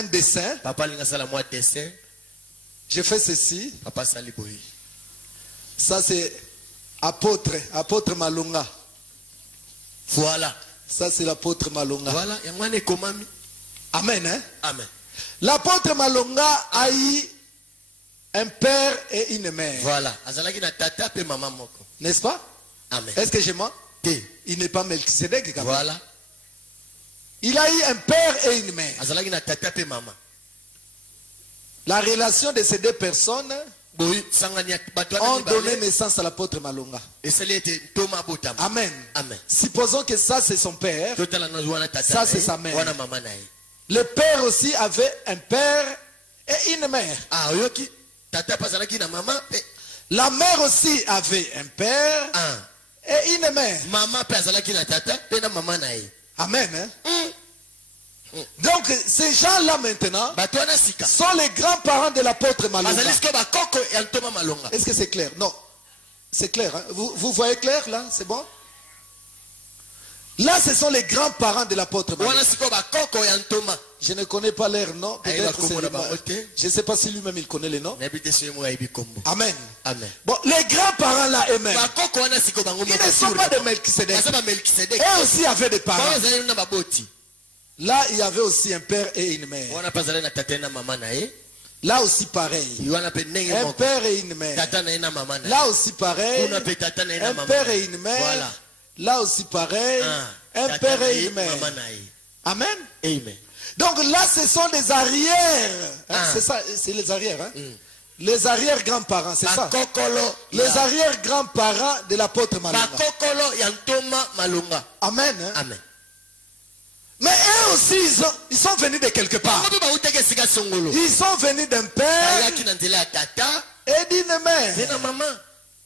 un dessin. Papa lingasala moi dessin. Je fais ceci. Papa saliboyi. Ça c'est apôtre Malonga. Voilà. Ça c'est l'apôtre Malonga. Voilà, yangwane komami. Amen, hein? Amen. L'apôtre Malonga a eu un père et une mère. Voilà. Azalaki na tata pe maman moko. N'est-ce pas? Amen. Est-ce que je mens? Il n'est pas Melchisedec. Voilà. Il a eu un père et une mère. Azalaki na tata pe maman. La relation de ces deux personnes ont donné naissance à l'apôtre Malonga. Amen. Amen. Supposons que ça c'est son père. Ça c'est sa mère. Le père aussi avait un père et une mère. La mère aussi avait un père et une mère. Amen. Hein? Donc ces gens-là maintenant sont les grands-parents de l'apôtre Malonga. Est-ce que c'est clair? Non. C'est clair. Hein? Vous voyez clair là? C'est bon? Là, ce sont les grands-parents de l'apôtre Malonga. Je ne connais pas leur nom. Je ne sais pas si lui-même il connaît les noms. Amen. Amen. Bon, les grands-parents là eux-mêmes, ils ne sont pas de Melchisedec. Eux aussi avaient des parents. Là, il y avait aussi un père et une mère. Là aussi pareil. Un père et une mère. Là aussi pareil. Un père et une mère. Là aussi pareil. Un père et une mère. Amen. Amen. Donc là, ce sont les arrières. C'est ça, c'est les arrières. Hein? Les arrière-grands-parents, c'est ça. Les arrière-grands-parents de l'apôtre Malonga. Amen. Hein? Amen. Mais eux aussi, ils sont venus de quelque part. Ils sont venus d'un père et d'une mère.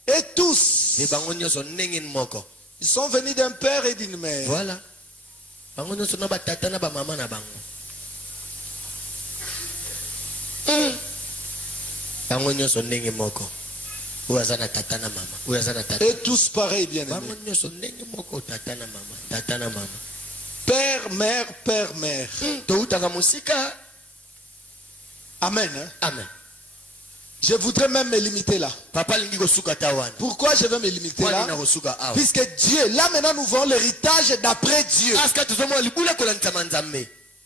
Et tous. Ils sont venus d'un père et d'une mère. Voilà. Et tous pareils, bien aimés. Père, mère, père, mère. Amen. Hein? Amen. Je voudrais même me limiter là. Pourquoi je vais me limiter là? Puisque Dieu, là maintenant nous voyons l'héritage d'après Dieu.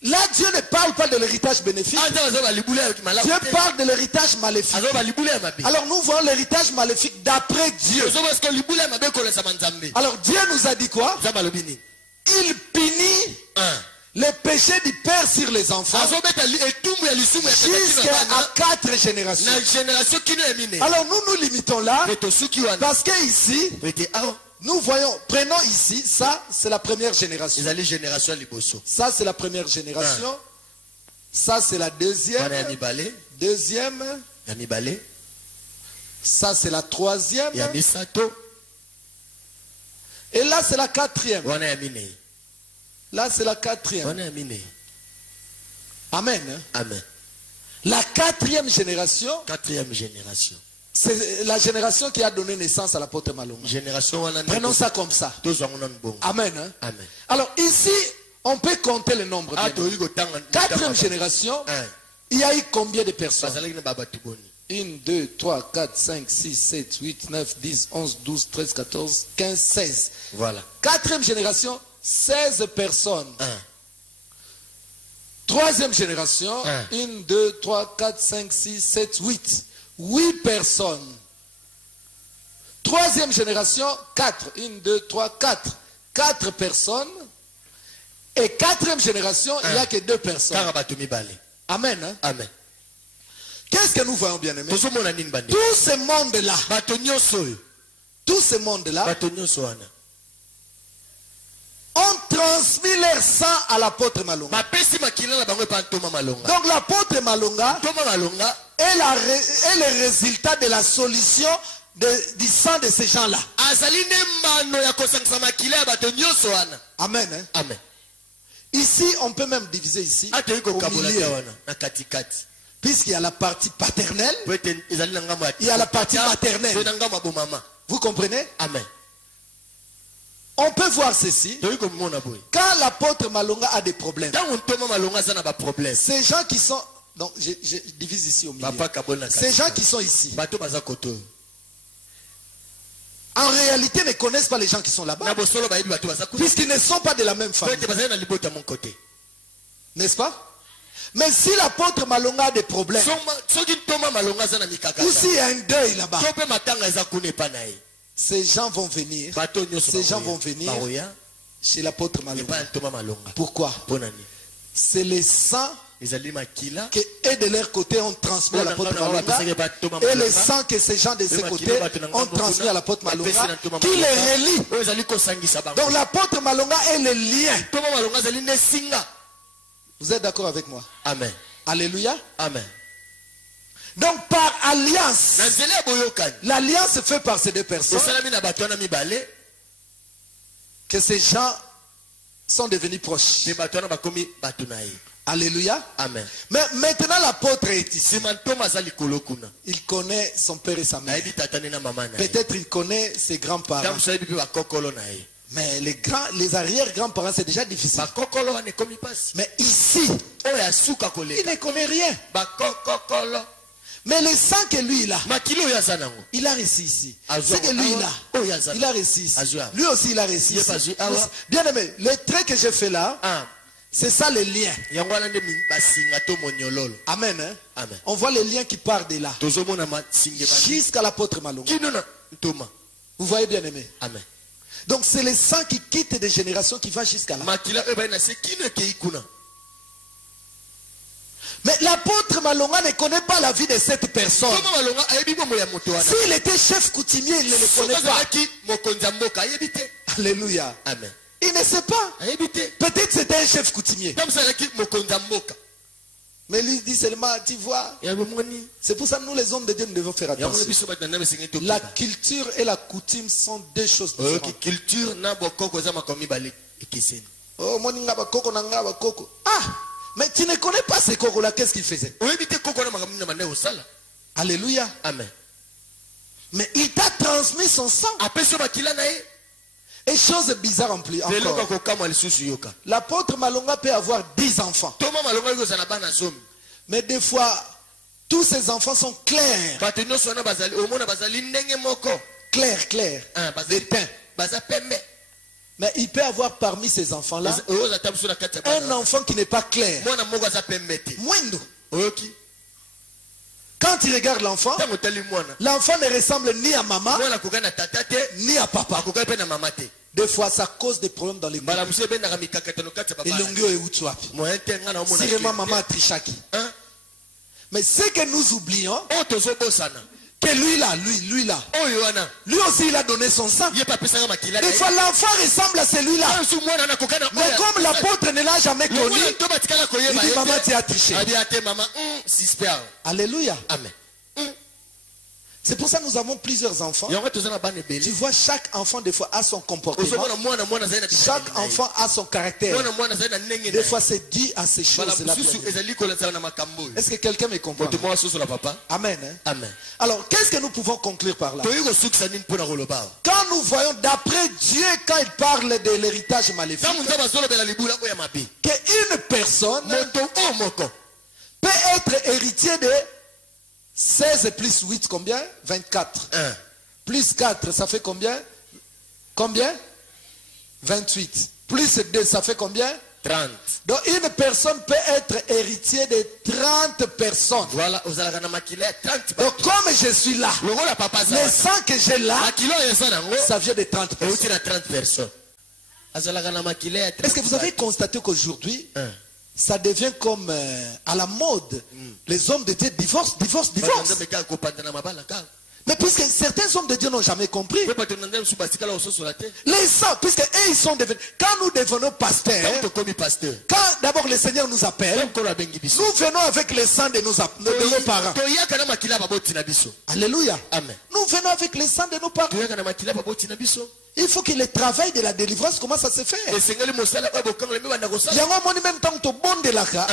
Là Dieu ne parle pas de l'héritage bénéfique. Dieu parle de l'héritage maléfique. Alors nous voyons l'héritage maléfique d'après Dieu. Alors Dieu nous a dit quoi? Il punit les péchés du père sur les enfants jusqu'à 4 générations. Alors nous nous limitons là parce que ici nous voyons, prenons ici, ça c'est la première génération. Ça c'est la première génération. Ça c'est la deuxième. Ça c'est la troisième. Et là c'est la quatrième. Là c'est la quatrième. Amen. Hein? Amen. La quatrième génération. C'est la génération qui a donné naissance à l'apôtre Malonga. Prenons ça comme ça. Amen. Hein? Amen. Alors ici, on peut compter le nombre. Quatrième génération, il y a eu combien de personnes? 1, 2, 3, 4, 5, 6, 7, 8, 9, 10, 11, 12, 13, 14, 15, 16. Voilà. Quatrième génération, 16 personnes. Troisième génération, 1, 2, 3, 4, 5, 6, 7, 8. 8 personnes. Troisième génération, 4. 1, 2, 3, 4. 4 personnes. Et quatrième génération, il n'y a que 2 personnes. Amen. Hein? Amen. Qu'est-ce que nous voyons, bien aimés? Tout ce monde-là. Tout ce monde-là ont transmis leur sang à l'apôtre Malonga. Donc l'apôtre Malonga est le résultat de la solution du sang de ces gens-là. Amen. Hein? Amen. Ici, on peut même diviser ici au milieu. Puisqu'il y a la partie paternelle, il y a la partie maternelle. Vous comprenez? Amen. On peut voir ceci. Quand l'apôtre Malonga a des problèmes, ces gens qui sont... Donc, je divise ici au milieu. Ces gens qui sont ici, en réalité, ne connaissent pas les gens qui sont là-bas. Puisqu'ils ne sont pas de la même famille. N'est-ce pas? Mais si l'apôtre Malonga a des problèmes, ou s'il y a un deuil là-bas, ces gens vont venir. Ces gens vont venir chez l'apôtre Malonga. Pourquoi? C'est les saints qui, eux de leur côté, ont transmis à l'apôtre Malonga, et les sangs que ces gens de ce côté ont transmis à l'apôtre Malonga, qui les relient. Donc l'apôtre Malonga est le lien. Vous êtes d'accord avec moi? Amen. Alléluia. Amen. Donc par alliance, l'alliance fait par ces deux personnes, que ces gens sont devenus proches. Alléluia. Amen. Mais maintenant l'apôtre est ici. Il connaît son père et sa mère. Peut-être il connaît ses grands-parents. Mais les arrière-grands-parents, c'est déjà difficile. Mais ici, il ne connaît rien. Mais le sang que lui il a reçu ici. Ce que lui il a reçu ici. Lui aussi il a reçu ici. Bien aimé, le trait que j'ai fait là, c'est ça le lien. Amen. Hein? Amen. On voit le lien qui part de là jusqu'à l'apôtre Malonga. Vous voyez, bien aimé? Amen. Donc c'est le sang qui quitte des générations qui va jusqu'à là. Mais l'apôtre Malonga ne connaît pas la vie de cette personne. S'il était chef coutumier, il ne le connaît pas. Alléluia. Amen. Il ne sait pas. Peut-être c'était un chef coutumier. Mais lui dit seulement, tu vois, c'est pour ça que nous les hommes de Dieu, nous devons faire attention. La culture et la coutume sont deux choses différentes. Oh, ah, mais tu ne connais pas ces cocos-là, qu'est-ce qu'ils faisaient? Alléluia. Amen. Mais il t'a transmis son sang. Et chose bizarre en plus encore. L'apôtre Malonga peut avoir 10 enfants. Mais des fois, tous ces enfants sont clairs. Clairs. Déteints. Mais il peut avoir parmi ces enfants-là un enfant qui n'est pas clair. Moindre. Quand il regarde l'enfant, l'enfant ne ressemble ni à maman, ni à papa. Des fois, ça cause des problèmes dans les couples. Et l'ongio est Utsuapi. Si vraiment maman trichaki. Mais ce que nous oublions, que lui là, lui aussi il a donné son sang. Des fois l'enfant ressemble à celui-là. Mais comme l'apôtre ne l'a jamais connu, il dit maman tu as triché. Alléluia. Amen. C'est pour ça que nous avons plusieurs enfants. Tu vois, chaque enfant des fois a son comportement. Chaque enfant a son caractère. Des fois c'est dû à ces choses-là. Est-ce que quelqu'un me comprend? Amen. Hein? Amen. Alors, qu'est-ce que nous pouvons conclure par là? Quand nous voyons d'après Dieu, quand il parle de l'héritage maléfique, qu'une personne peut être héritier de 16 plus 8, combien? 24. 1. Plus 4, ça fait combien? Combien? 28. Plus 2, ça fait combien? 30. Donc une personne peut être héritier de 30 personnes. Voilà. Donc comme je suis là, le sang que j'ai là, ça vient de 30 personnes. Est-ce que vous avez constaté qu'aujourd'hui, ça devient comme à la mode. Les hommes de Dieu divorcent. Mais puisque certains hommes de Dieu n'ont jamais compris. Les sangs, puisque eux ils sont devenus. Quand nous devenons pasteurs, quand d'abord le Seigneur nous appelle, nous venons avec le sang de nos parents. Alléluia. Amen. Nous venons avec le sang de nos parents. Il faut que le travail de la délivrance commence à se faire. Il y a un moment même temps bon de la cas.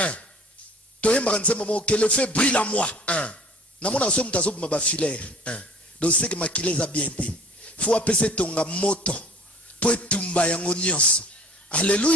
Que le feu brille à moi. Donc c'est que ma kilé a bien été. Il faut appeler ton moto. po etumba yango nyonso. Alléluia.